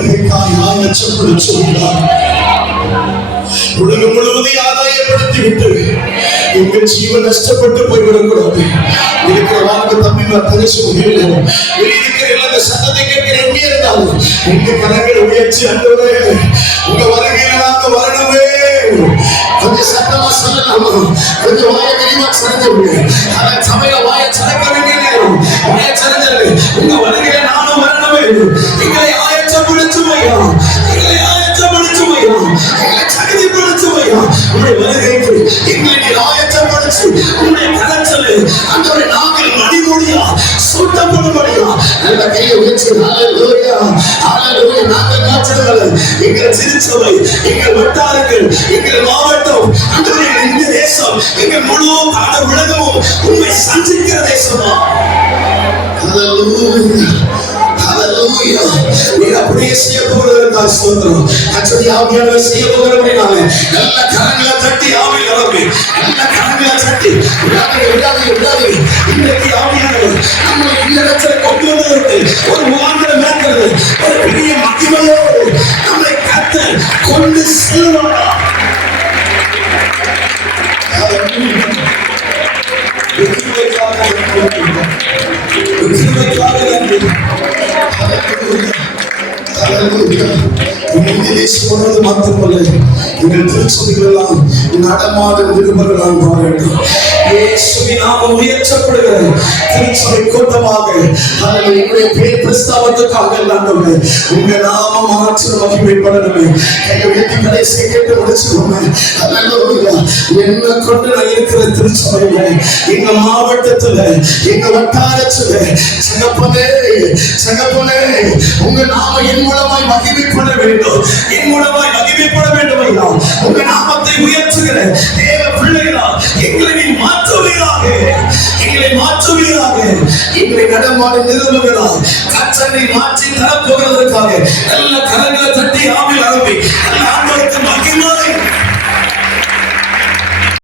வருகைக்காய் ஆயத்தப்பட சொல்கிறார். உலகம் முழுவதையும் ஆதாயப்படுத்தி விட்டு எங்கள் ஜீவன் நஷ்டப்பட்டு போய்விடக்கூடாது. இருக்கிற வாழ்க்கை தம்பி பேச முடியல. இருக்கிற எல்லா சத்தத்தை கேட்கிற எங்கே இருந்தாலும் உங்க கரங்களை உயர்ச்சி அண்டவரே, உங்க வருகையில நாங்க வரணுமே. கொஞ்சம் சத்தமா சொல்லலாமா? கொஞ்சம் வாய விரிவா சரஞ்சுங்க. அதான் சமையல வாய சரக்க வேண்டிய நேரம். வாய சரஞ்சது உங்க வருகையில நானும் வரணுமே. எங்களை ஆயத்தப்படுத்துமையா, எங்களை ஆயத்தப்படுத்துமையா, எங்களை சகதிப்படுத்துமையா. உங்களுடைய வருகைக்கு எங்களை நீர் ஆயத்தப்படுத்து உங்களுடைய கலச்சலை அந்தவரை நாங்கள் மணிமொழியா சூட்டப்படும்படியா நல்ல கையை வச்சு ஹல்லேலூயா ஹல்லேலூயா. நாங்கள் காட்சிகள் எங்கள் திருச்சபை, எங்கள் வட்டாரங்கள், எங்கள் மாவட்டம், அந்தவரை இந்த தேசம், எங்கள் முழு கால உலகமும் உண்மை சந்திக்கிற தேசமா. ஹல்லேலூயா ஹல்லேலூயா. நீர் அப்படியே செய்ய போகிறதற்காக ஸ்தோத்திரம். கர்த்தருடைய ஆவியானவர் செய்ய போகிறபடினால நல்ல கரங்களை தட்டி ஆவி நிரப்பி, நல்ல கரங்களை தட்டி விடாதீங்க. இன்றைக்கு ஆவியானவர் நம்மளை இந்த இடத்துல கொண்டு வந்ததற்கு ஒரு முகாந்திரம் மேற்கிறது. ஒரு பெரிய மகிமையோடு நம்மை கர்த்தர் கொண்டு செல்வாரா. மாத்திரமல்ல, எங்கள் திருச்சபைகள் எல்லாம் நடமாடும் நிருபர்களால் மாறட்டும். இயேசுவின் நாமம் உயர்த்தப்படுகிற திருச்சபை கூட்டமாக எங்களுடைய பேர் பிரஸ்தாபத்துக்காக இல்லாண்டவங்க உங்க நாமம் மாற்ற மகிமைப்படணுமே. கையெழுத்தி கடைசியை கேட்டு முடிச்சுக்கோங்க. என்ன கொண்டு நான் இருக்கிற திருச்சபையில, எங்க மாவட்டத்துல, எங்க வட்டாரத்துல சகப்பனே சகப்பனே உங்க நாம என் மூலமாய் மகிமைப்பட வேண்டும், என் மூலமாய் மகிமைப்பட வேண்டும் ஐயா. உங்க நாமத்தை உயர்த்துகிற தேவ பிள்ளைகளால் எங்களை நீ மாற்றுவீராக, எங்களை மாற்றுவீராக. எங்களை நடமாடும் நிறுவனங்களால் கற்றனை மாற்றி தரப்போகிறதற்காக